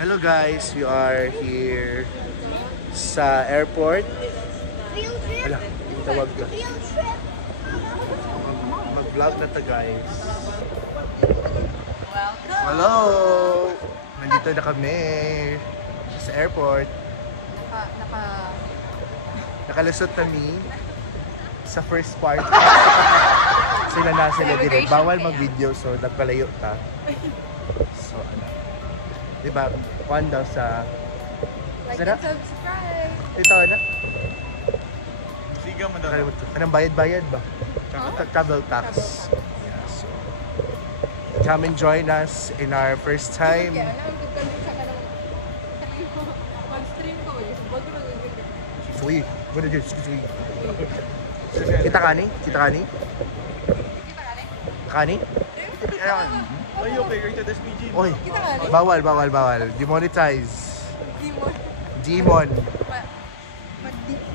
Hello guys, we are here sa airport. Wala, tawag ka. Mag-vlog na to guys. Welcome! Hello! Nandito na kami sa airport. Nakalusot kami sa first part. Sila na sila dire. Bawal mag-video so nagpalayo ta. So ano. Diba, one daw sa... Like and subscribe! Ito na. Siga mo daw. Anong bayad-bayad ba? Travel tax. Yeah, so... Come and join us in our first time. Kaya alam, pagkalusa ka naman. Mag-stream ko eh. Bago na gagawin. Suy. Guna dyan. Suy. Kita kani? Kita kani? Kita ka rin? Kani? Ay, okay, rated SPG. Oy. Kita ka rin? Bawal. Demonetize. Demon. Demon.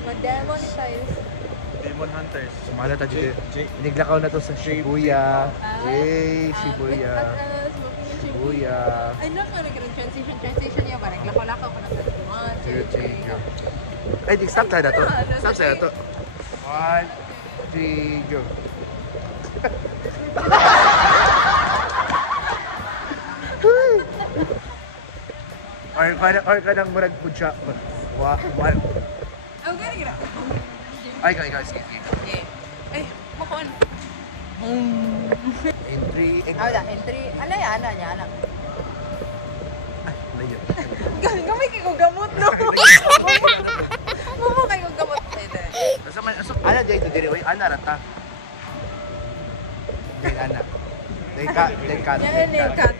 Ma-demonetize. Demon Hunters. Sumala ta dito. Niglakaw na to sa Shibuya. Yay, Shibuya. Shibuya. Ay, no, ka nagkaroon transition niya ba? Naglakaw-lakaw ko na sa one, two, three. Ay, di, stop tayo na to. Stop tayo na to. 1, 3, go. Or ka nang murag po siya. Oh, gano'n gano'n. Ay, ikaw, sige. Ay, mukhaan. Entry. Entry. Ano yan? Ay, layo. Gamay kayo gamot, no? Mamo kayo gamot. Ana, dyan ito diri. Uy, ana, rata. Dyan, ana. Dyan, cut. Yan, cut.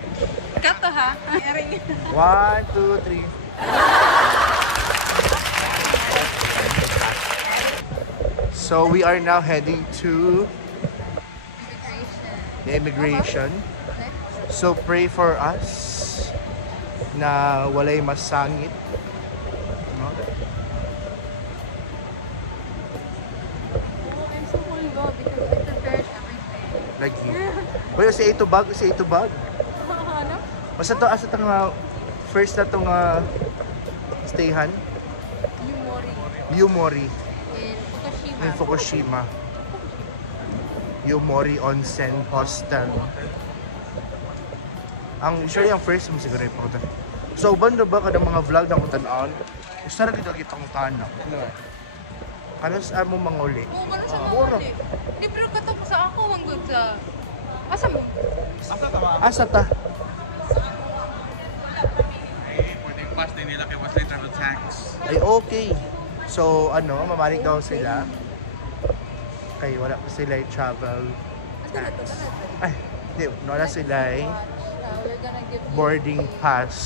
Cut to, ha? Ering. 1, 2, 3. So we are now heading to the immigration. So pray for us na walay masangit. No? I'm so full go because I prepared everything. Lagi. Uy, sa ito bag. Ano? Basta to, asa itong first na itong stayhan. Yumori. In Fukushima. Yumori Onsen Hostel. Ang sure yung first mo siguro yung punta. So, banda ba ka ng mga vlog na kutanaan? Gusto na dito kitang tanak. Ano sa mo manguli? Oo, gano'n sa mga ulit. Hindi, pero katapos sa ako, ang good sa... Asa mo? Asa ta? Ay, pwedeng pass na nila kay Wesley Travel Tax. Ay, okay. So, ano, mamalik daw sila. Kay wala pa sila yung travel tax. Ay, hindi. Wala sila yung We're gonna give you... boarding pass.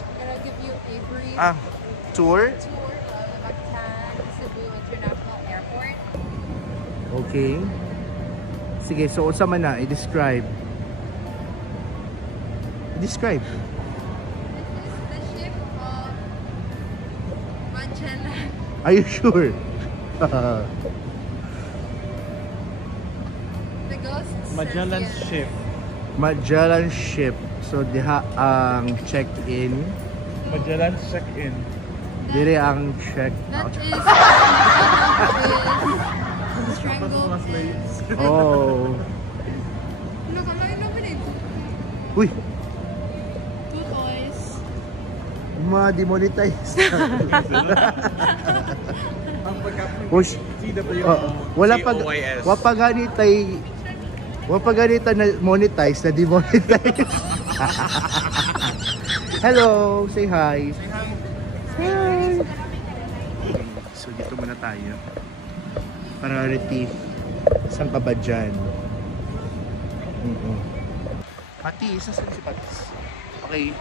We're gonna give you a brief Tour? tour of Mactan Cebu International Airport. Okay. Sige, so unsa man na i-describe? Describe. This is the ship of Magellan. Are you sure? The ghost Magellan's says ship. Magellan ship. So diha ang check-in. Magellan's check-in. Dire ang check that out. is strangled and... Oh. Nakalain na pinit. Uy, Two toys. ma-demonetize. Ang Push. TW. Wala pag COYS. wapaganita na monetize na demonetize. Hello, say hi. Hi. So dito muna tayo. Priority. Saan pa ba dyan? Pati, saan si Patis? Okay.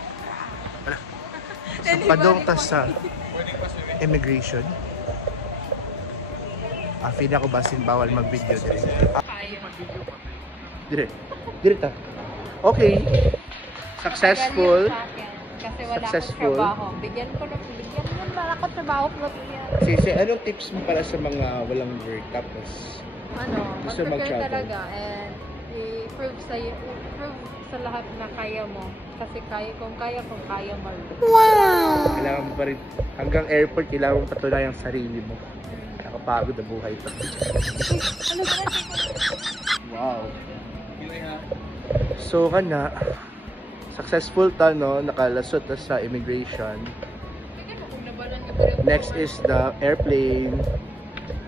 Wala. Sa padong tas sa immigration. Feed ako basin bawal mag-video dire. Dire ta. Okay. Successful. Kasi wala Successful. akong trabaho. Bigyan mo wala akong trabaho. Sisi, anong tips mo para sa mga walang work? Tapos, Ano, Gusto mag-prepare mag-travel. talaga and i-prove sa lahat na kaya mo. Kasi kung kaya mo. Kailangan mo pa rin, hanggang airport, kailangan mo patunayan ang sarili mo. Nakapagod na buhay pa. Wow. So kana, successful ta no, nakalasot ta sa immigration. Next is the airplane.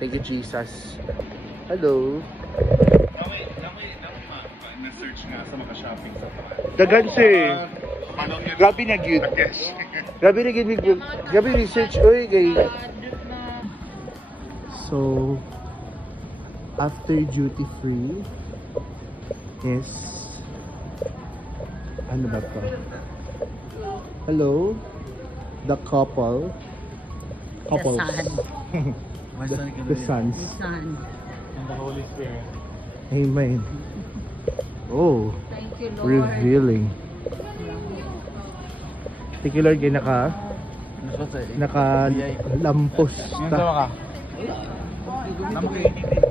Thank you Jesus. Hello. Na-search nga sa maka-shopping sa Dagan siya. Grabe na gyud. Grabe na gyud. Grabe research oy kay. So after duty free is ano ba to? Hello? The couple. Couples. The sons. And the Holy Spirit. Amen. Oh, Thank you, Lord. revealing. Thank you Lord, kay naka-lampos ta.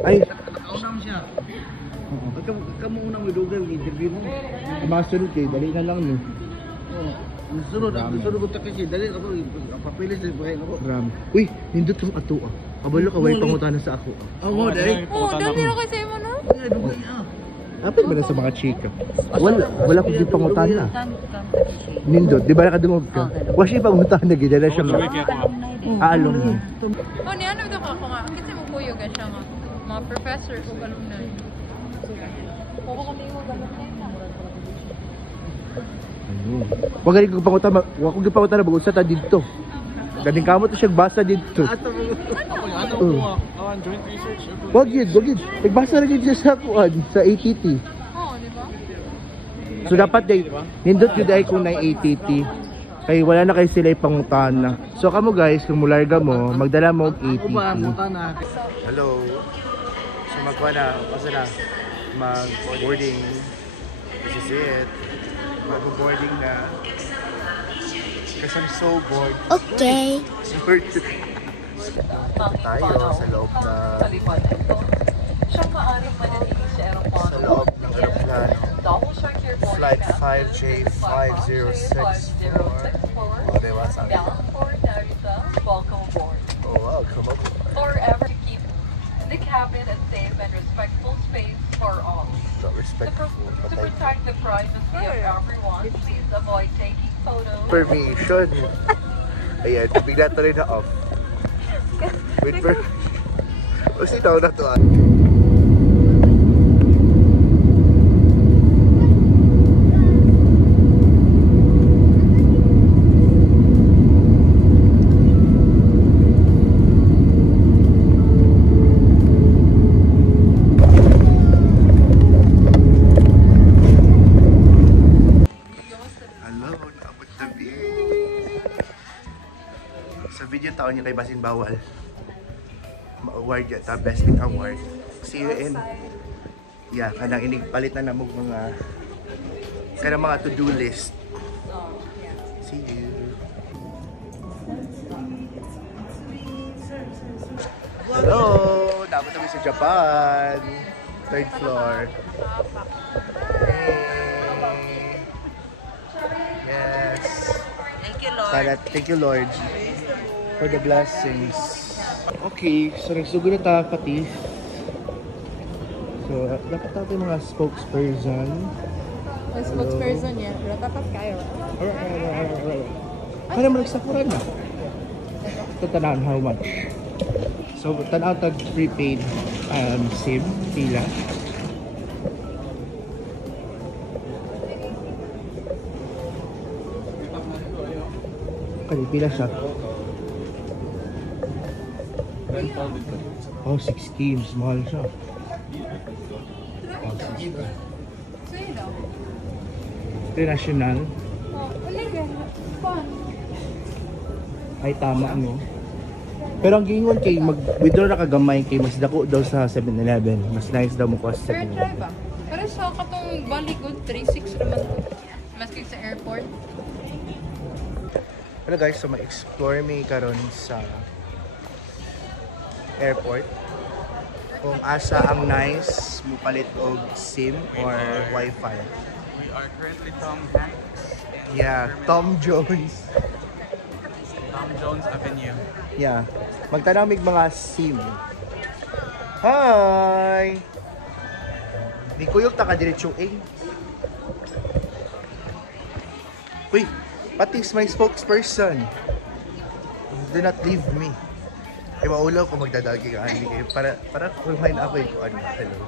Ay, Unang siya. Kamu unang madugan ng interview mo. masunod kayo, dali na lang no. Nasunod ko kasi dali ako papilis sa buhay ako. Ram. Uy, nindot tong ato ah. Kabalo ka, way pangutana sa ako ah. Oh, dai. Dami na kasi mo no? Ay, dugay ah. Apit ba na sa mga chika? Wala ko di pangutana. Nindot, di ba nakadungog ka? Washi pangutana, gila na siya nga. Aalong mo. Oh, ni ano ito ka ako nga. Kasi mo kuyo ka siya nga. Mga professor o alumni. Ako kami yung alumni na. Wag gani ko pangutana, wag ko gipangutana bagod sa ta didto. Ganing kamot siya basa didto. Joint research. Wag yun. Nagbasa na dito sa kuan sa ATT. Oo, di ba? So dapat day nindot jud ay kung na ATT. Kay wala na kay sila ipangutana. So kamo guys, kung mularga mo, magdala mo og Ako ba ATT. mo na. Hello. So magkuha na, kasi na mag-boarding. This is it. Mag-boarding na. Kasi I'm so bored. Okay. Tayo sa loob na sa loob ng aeroplano. Flight 5J5064. Oh, diba? Sabi. Welcome aboard. Oh, wow. Come on. Forever to keep the cabin a safe and respectful space for all. So respectful. To protect the privacy of everyone, please avoid taking photos. Permission. Ayan, bigla tuloy na off. Wait for... O sitaw na to ah. Hello, naabot na sa video taon niya kay Basin Bawal. Ma-award ya ta, Best in Award. See you in. Yeah, kanang inigpalit na namog mga to-do list. See you. Hello! Dapat kami sa Japan. 3rd floor. Hey. Yes. Thank you Lord for the blessings. Okay, so nagsugod na tayo pati. So, dapat natin mga spokesperson. Ang spokesperson niya, ratatas kayo. Kaya mo nagsakuran na. Ito tanahan how much. So, tanaw tag prepaid SIM, pila. Kaya pila siya. Oh, 6 games. Mahal siya. Oh, 6 Sino? International. Oh, uligan. Fun. Ay, tama ano. Pero ang gingon kay mag-withdraw na kagamay kay mas dako daw sa 7-Eleven. Mas nice daw mo ko sa Fair 7-Eleven. try ba? Pero sa katong balikod, 3-6 naman ko. Maski sa airport. Hello guys, so ma-explore me karon sa airport. Kung asa ang nice, mupalit og SIM or Wi-Fi. We are are currently Tom Hanks in Yeah, Tom Jones. Tom Jones Avenue. Yeah. Magtanamig mga sim. Hi! Di kuyog ta ka diretsyo Uy, Patis my spokesperson. Do not leave me. Iwaulaw ko magdadagi ka hindi kayo para kumain ako ko ano. Hello.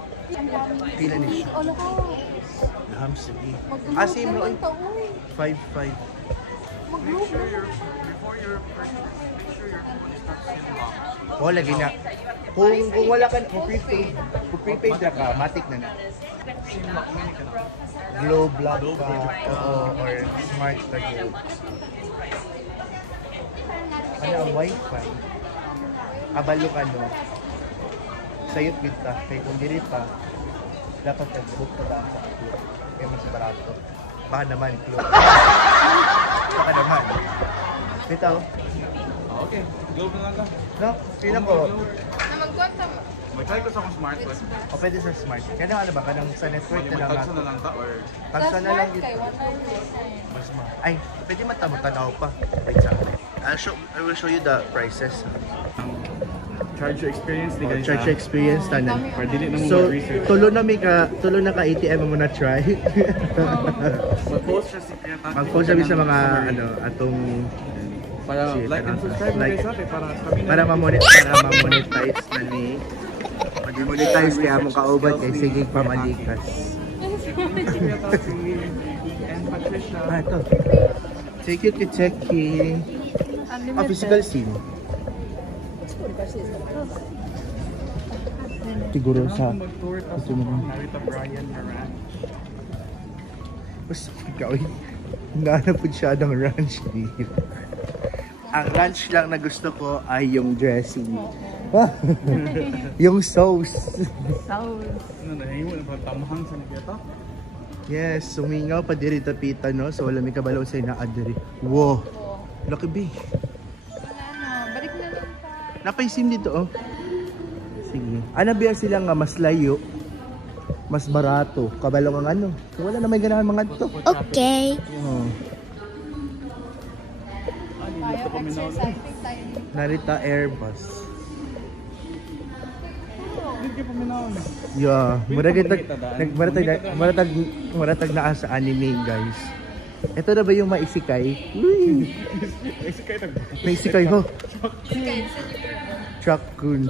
Pila ni siya. Ano ka? Laham sige. Mag-group Mo naman taon. 5-5. Mag-group naman. Before your purchase, make sure your phone is not SIM locked. Oh, lagi na. Kung wala ka, kung prepaid na ka, matik na na. Globe lock ka, or smart na Globe. Ano ang wifi? Kabalo ka no? Sayot kita. Kaya kung diri pa, dapat nag-book ka lang sa Globe. Kaya mas barato. Baka naman, Globe. Baka naman. Bitaw. Okay, Globe na lang ka. No, pila ko. Na magkwanta mo. Mag-try ko sa akong smartphone. O pwede sa smart. Kaya ano ba? Kanang sa network na lang Mag-tagsa na lang ta or... Tagsa na lang Smart dito. kay 1999. Mas ma. Ay, pwede matamo-tanaw pa. Wait sa I will show you the prices. Charge your experience ni guys. Charge experience tanan. Or dili na mo So, mag-research. tulo na ka ATM mo na try. Mag-post siya si Kuya Tati. Mag-post sabi sa mga ano atong Para si- like and subscribe na like- guys natin para kami na. para ma-monetize na ni mag-monetize kaya mo kauban kay sige pamalikas. Kuya Tati and Patricia. Ah, ito. Take it to checking. Physical SIM. Siguro sa Mag-tour ta Gusto sa mo. Narita Brian na ranch. basta ikaw eh. Nahanap po siya ng ranch dito. Ang ranch lang na gusto ko ay yung dressing. Yung sauce. Ano na, himo na pang tamahang sa Kuya Yes, sumingaw pa diri tapita no. So wala may kabalaw sa inaadiri. Wow. Laki B. Wala na. Balik na lang tayo. Napay SIM dito oh. Sige. Ano biya sila nga mas layo, mas barato, kabalo ang ano. So, wala na may ganahan mga to. Okay. Oh. Tayo exercising tayo dito. Narita Airbus. Hindi pa minaw na. Yeah, maratag na sa anime guys. Ito na ba yung maisikay? Uy, Isikay tag. may isikay ho. Okay, send you Truck kun.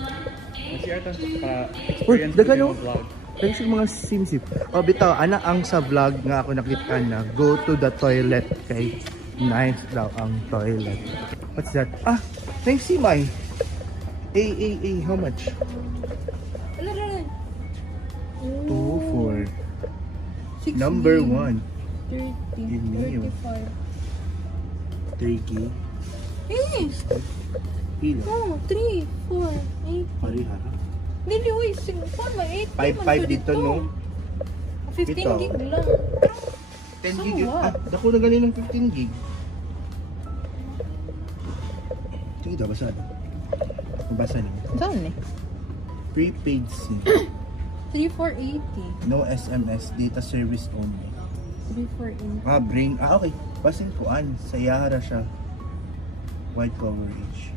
Mag-share ta para Uy, experience dagan ko no? yung vlog. Dahil sa mga sim-sim. O bitaw, ana ang sa vlog nga ako nakita na, go to the toilet kay nice daw ang toilet. What's that? Ah, thanks si Mai. How much? Wala na lang. 2, 4. Number 1. 30, Yun yun. 35. 3 gig. Yes! Pila. Oh, 3, 4, 8. Pariha. Dili, uy, 8. 5 dito no? 15 Ito. gig lang. 10 gig. So what? Ah, dako na ganin ng 15 gig. Sige daw, basa na. Basa na. Saan eh? Prepaid SIM. 3480. No SMS. Data service only. 3480. Ah, brain. Ah, okay. Basin ko an. Sa Yahara siya. Wide coverage.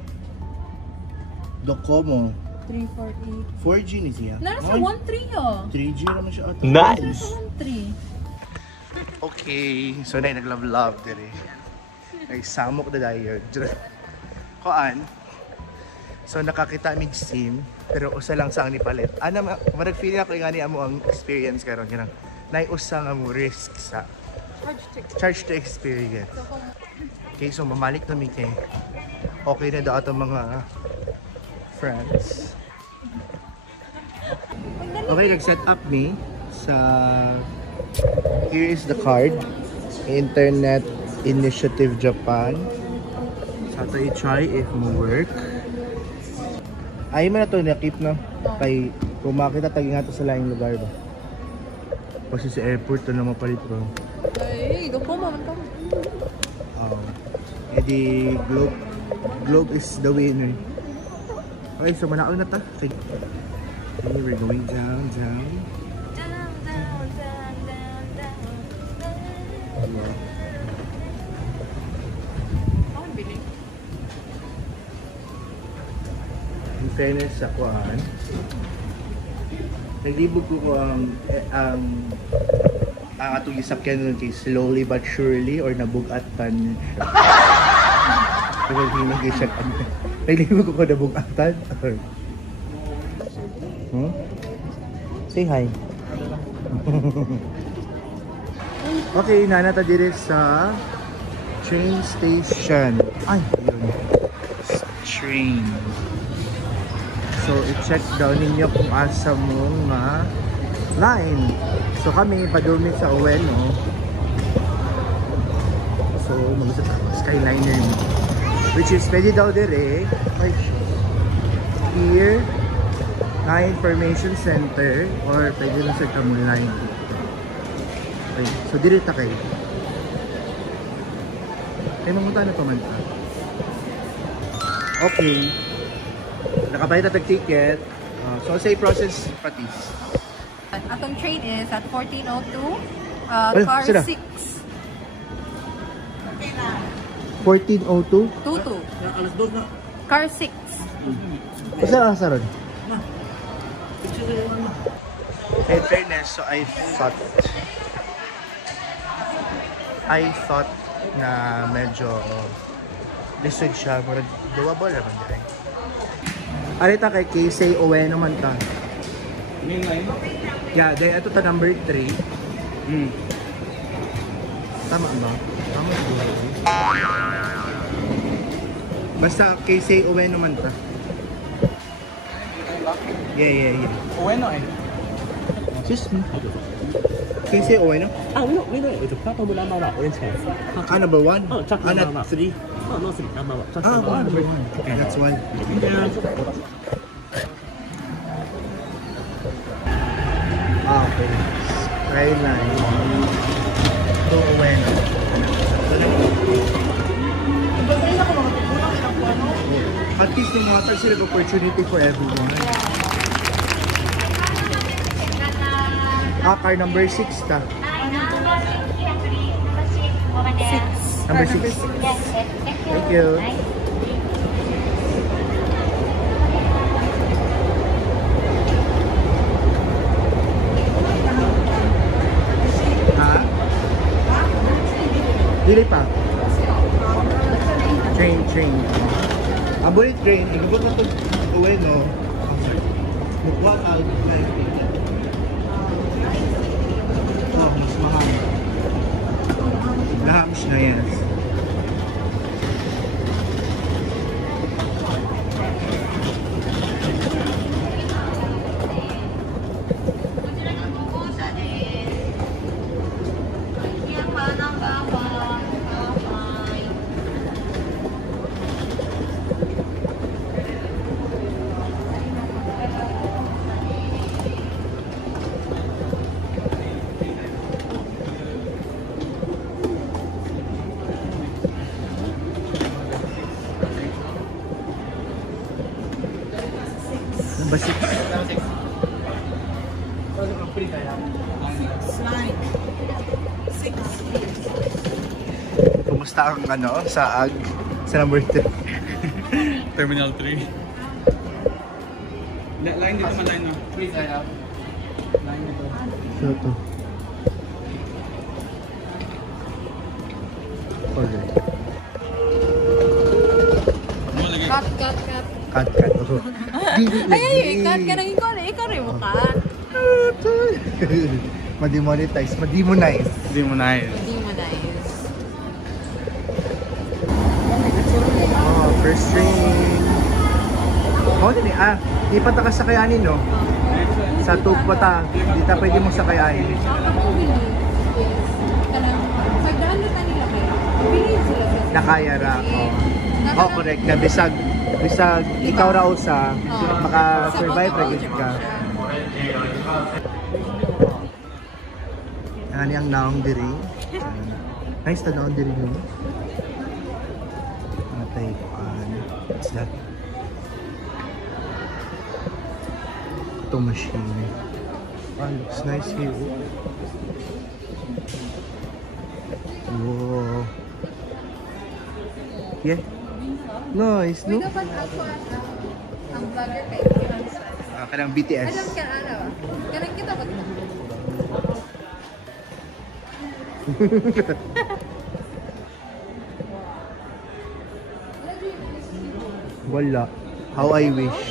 Docomo. 348. 4G ni siya. Nasa 13 oh. 3G naman siya. Ata. Nasa 13. Okay. So na nag-love dire. Ay samok na dayon. Koan. So nakakita mig SIM pero usa lang sang ni palit. Ana marag feeling ako ingani amo ang experience karon kanang nay usa nga mo risk sa charge to experience. Okay, so mamalik na mi kay okay na daw ato mga friends. Okay, nag-set up me sa here is the card. Internet Initiative Japan. So ito i-try if mo work. Ay man na to na-keep no. Kay kung makita tagi nga to sa laing lugar ba. Kasi sa airport to na mapalit bro. Ay, doko mo man to. Edi Globe is the winner. Okay, so manaon na ta. Okay, we're going down. fairness sa kuan. Naglibog ko ang atong gisakyan nun kay slowly but surely or nabugatan siya. Pero hindi nag-check ano. Naglibog ko nabugatan. Hmm? Say hi. Okay, nanata dire sa train station. Ay, yun. Train. So, i-check daw ninyo kung asa mo nga line. So, kami padumi sa Ueno. So, mag-usap Skyliner mo. Which is, pwede daw dire. Ay, here na information center or pwede lang sa kamo line. Okay, so direta kayo. Kaya mamunta na pa man ka. Okay. Nakabayad na tag-ticket. So, say process patis. Atong train is at 14:02. Ay, Car sila. 6. 14:02? 22. Alas 2 na. Car 6. Basta asa ron? In fairness, so I thought na medyo lisod siya. Murag doable naman din. Arita kay Casey Ueno man ta. Yeah, dahil ito ta number 3. Tama ba? Tama ba? Basta Casey Ueno man ta. Yeah. Ueno eh. Excuse me. Casey Ueno? Ah, we don't. It's a proper number. Orange hands. Number 1? Oh, check not number 3? No, no, it's number. Check Number 1. Okay, that's 1. Okay. Skyline. To Ueno. At least yung water sila opportunity for everyone. Car number 6 ta. Number 6. Thank you. Ha? Dili pa. Train. Ang bullet train, inabot na ito uwi, no? Walk out, like, mas mahal. Nahams na yan. Basik. Kumusta ang saag sa number 3? Terminal 3. Line dito man line no. Please I have. Line dito. So to. Okay. Mo lagi. Cut. Cut. Oh. Ay, cut ka nang ikaw. Ikaw rin mo cut. Mademonize. Hindi mo nice. Hindi mo nice. Oh, first train. Oh, hindi. Ipat ka sakayanin, no? Sa Tugpata. Hindi ta pwede mo sakayanin. Pagdaan na kanila kayo. Bilhin sila sa Nakaya ra. Oh, correct. Na bisag ikaw raw sa maka-survive ra gyud ka. Ani ang naong diri. Nice ta naong diri no. Matay what's that? Ito machine. Looks nice here. Wow. Yeah. Nice, no? Ang vlogger kay Hansan. Kanang BTS. Alam ka ano? Kanang kita ba ito? Wala. How I wish.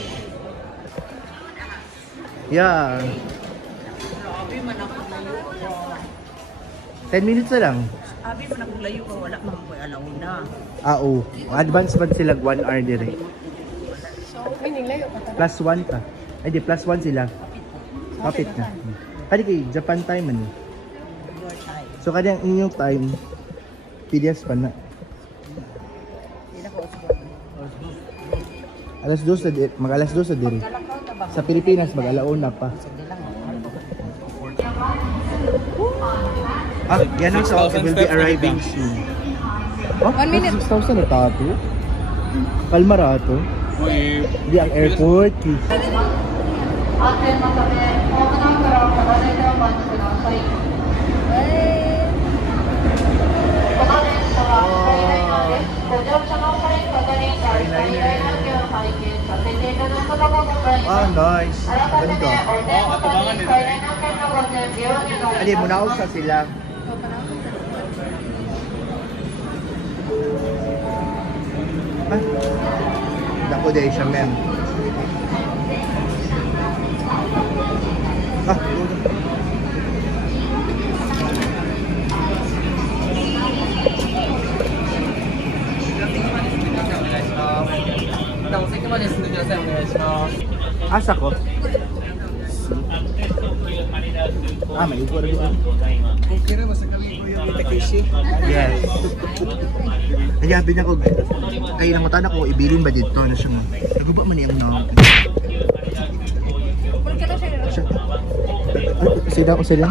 Yeah. 10 minutes na lang. Abi man akong layo ka wala man ko alawin na. Oo. Advance man sila 1 hour dire. Ay, ninglayo pa ta. Plus 1 ka. Ay di, plus 1 sila. Kapit na. Kani kay Japan time man. Your time. So kani ang inyong time PDS pa na. Dila ko usbo. Alas 2 sa dire, mag alas 2 sa dire. Kalakaw ta ba? Sa Pilipinas mag alauna pa. Sige lang. Ah, yan ang sa will be arriving soon. Oh, 1 minute. 6,000 na tato. Kalmarato. Uy, Hindi ang airport. Eh. 安全のため、ホームナンバーを離れてお待ちください。この電車はスカイライナーです。ご乗車の際、確認会スカイライナー券を拝見させていただくことがございます。 Ah, nice. 改めて、 Ganda. お電ごとにスカイライナー券のご準備をお願い Ali, します。 munaog sa sila. Ah, dako day siya, ma'am. Ah, asa ko? Ah, may upo rin doon. Yes. Nagyabi niya ko, ay nangutan ako, ibilin ba dito? Ano siya nga? Naguba man yung na. Porque na siya. Ay, sila ko sila?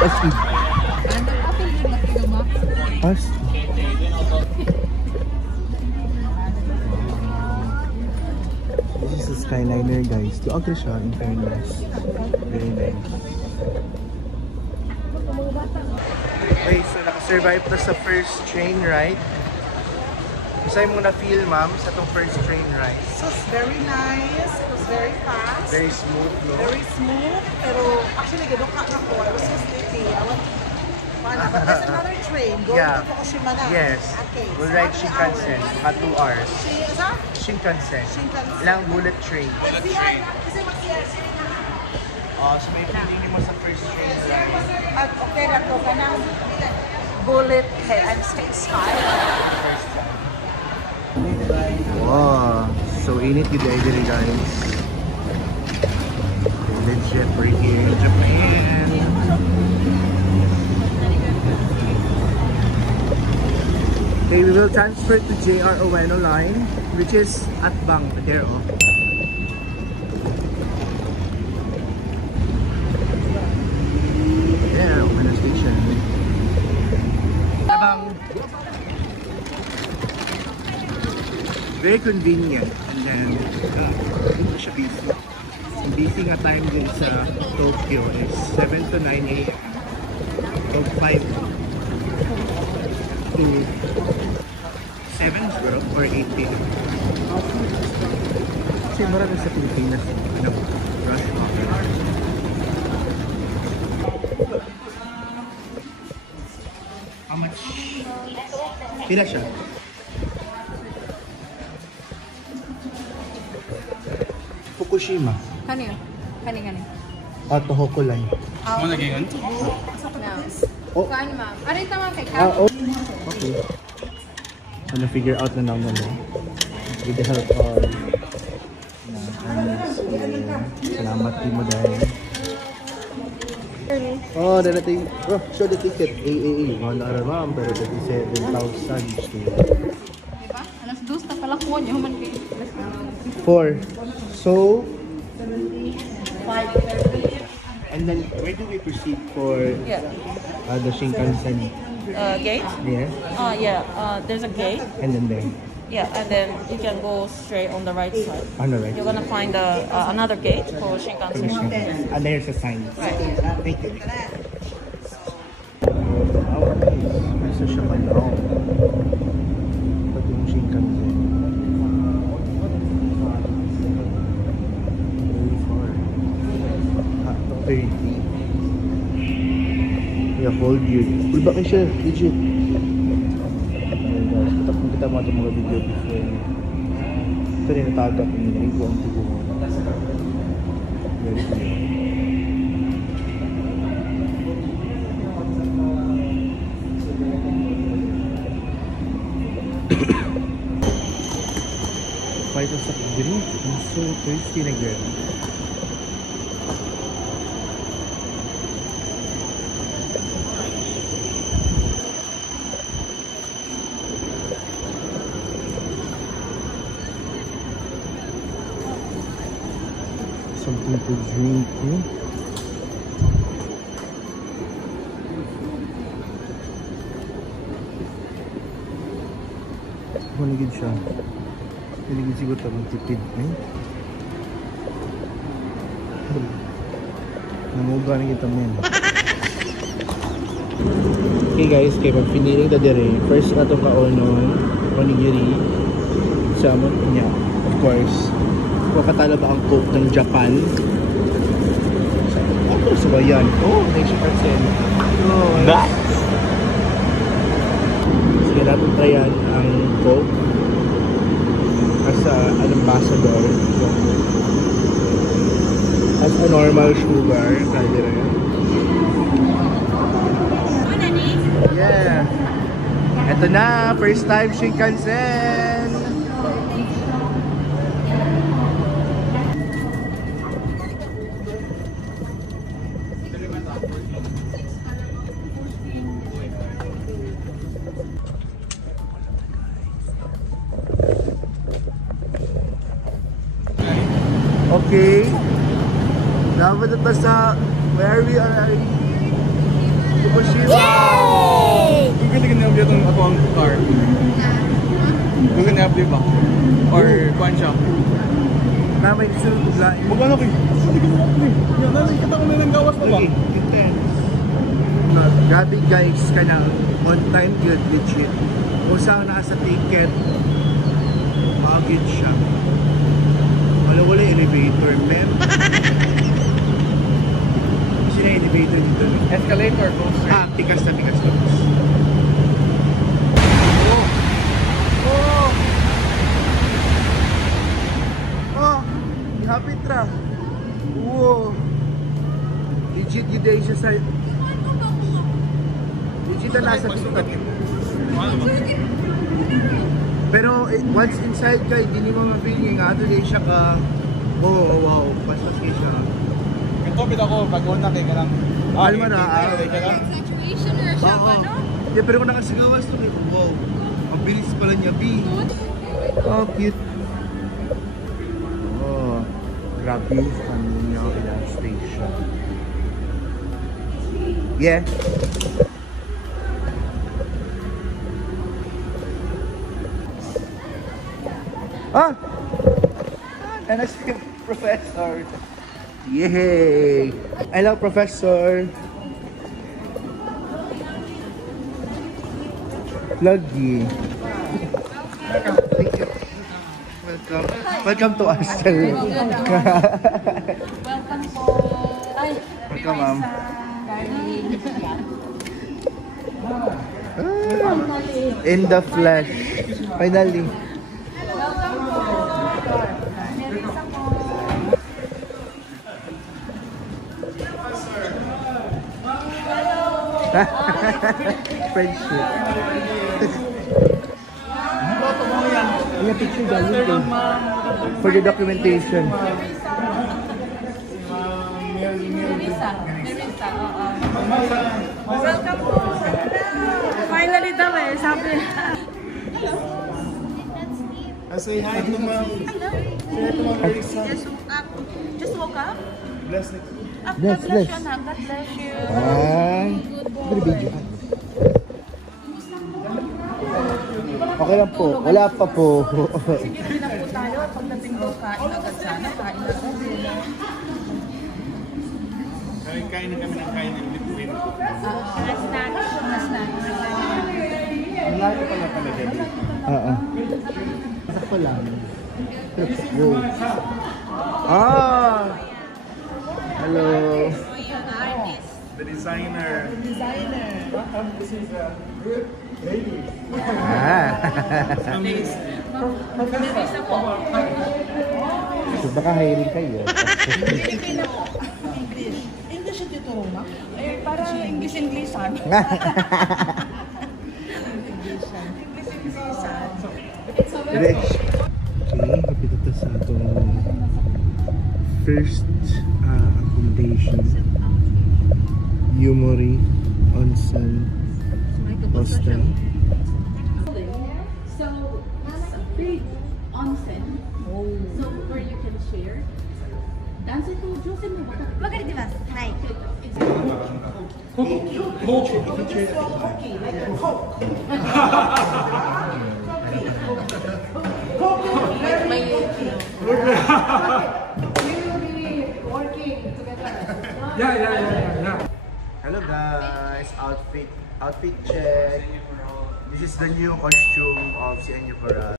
As in. Ano apple yun na kigama? As This is a Skyliner, guys. Doon siya, in fairness. Very nice. Okay, so nakasurvive na sa first train ride. Masaya mo na-feel, ma'am, sa itong first train ride. So it's very nice. It was very fast. Very smooth, no? Very smooth. Pero actually, gano'n ka na ko. I was so sleepy. I want Mana. But there's another train going Yeah. to Tokushima na. Yes. Okay. We'll So ride how many Shinkansen. hours? Mga 2 hours. Isa? Shinkansen. Shinkansen. Ilang bullet train. Kasi mag-CRC na. Oh, so may pinili mo sa first train ride. Okay na to. Kanang bullet. Hey, I'm staying sky. Wow, so init yung dahil guys. Legit, we're here in Japan. Okay, we will transfer to JR Ueno line, which is at Bang, there oh. Yeah, Ueno station. Bang. Very convenient, and then hindi siya busy. Ang busy nga time din sa Tokyo is 7 to 9 a.m. So 5 to 7 siguro or 8 p.m. Kasi marami sa Pilipinas ano, rush hour. How much? Pila siya? Fukushima. Ano yun? Kani. Tohoku line. Mo lagi yun? Now. Oh. Kuan ma'am. Aray tama kay Oh. Okay. So, na-figure out na naman mo. With the help of salamat din mo dahil. Oh, darating. Oh, show the ticket. AAA. $1 ma'am, pero 37,000. Diba? Alas 2 na pala ko niyo man kay. 4. So, and then where do we proceed for the Shinkansen? Gate? There. There's a gate. And then there. Yeah, and then you can go straight on the right side. Ano, right? You're gonna find another gate for For the Shinkansen. Shinkansen. And there's a sign. Right. Thank you. Oh, nice. Isa siya pa now. Pati yung Shinkansen. Cold yun. Full back siya, legit. Ayun guys, kung kita mo itong mga video before. Ito rin natagap nila. Ito ang tubo. Very clear. Fight sa drink. I'm so thirsty na girl. Something to drink, eh? Maligid siya. Maligid siguro ito magtipid, eh? Namuga na kita mo yan. Okay guys, kaya pag piniling ta dire, first na ito kaonon, onigiri, salmon niya, of course. Makatalo ba ang Coke ng Japan? Ako sa bayan. Oh, nice percent. Oh, nice! Sige natin tryan ang Coke as an ambassador. As a normal sugar. Sabi rin. Yeah! Ito na! First time Shinkansen! Okay. Dapat ito sa where we are. Fukushima. Google na update ang ako ang car. Google na update ba? Or kuhan siya? Namay sunod lang. Magkano kayo? Yan, nakikita ko na ng gawas na ba? Intense. Grabe guys, ka na on time good, legit. Kung saan nasa ticket, magid siya. Wala elevator, men. Kasi na elevator dito. Escalator, coaster. Ah, tikas na tikas na. Oh! Hapit ra. Wow! Legit yun dahil siya sa... Legit na nasa TikTok. Pero once inside ka, hindi mo ma-feeling nga ito dahil siya ka... Oh, wow. Bastos kayo siya. Ito, pita ko, pag-una kayo ka lang. Alam mo na, Saturation or siya ba, no? Yeah, pero kung nakasigawas ito, wow. Ang bilis pala niya, B. Oh, cute. Oh, grabe yung ano niya kaya station. Yeah. Ah! And I see Professor. Yay! Hello, Professor. Lagi. Thank you. Welcome. Welcome to Astel. Welcome po. Ay, Welcome, ma'am. In the flesh. Finally. Friendship. Yung picture galing ko. For the documentation. Melissa, oo. Welcome po. Finally daw eh, sabi. Say hi to ma'am. Say hi to ma'am Melissa. Just woke up? Bless na. God Bless, bless. you, Nak. God bless you. Ay. Good video. Okay lang po. Wala pa po. Hindi na po tayo. Pagdating daw kain agad sana. Kain agad. Kain na kami ng kain ng liquid. Malayo pala talaga dito. Oo. Sakto lang. Yo. Ah! Hello. The designer. Designer. This is good lady. So baka hiring kayo. Filipino. English. English yung tuturo mo? Eh, para English-Englishan. Rich. Okay, kapit ito sa atong first accommodation. Yumori Onsen Hostel. So it's a big onsen. So where you can share. Dance to Jose mo ba? わかります。はい。 Yeah. Hello guys, outfit check. This is the new costume of si Enyo Farah.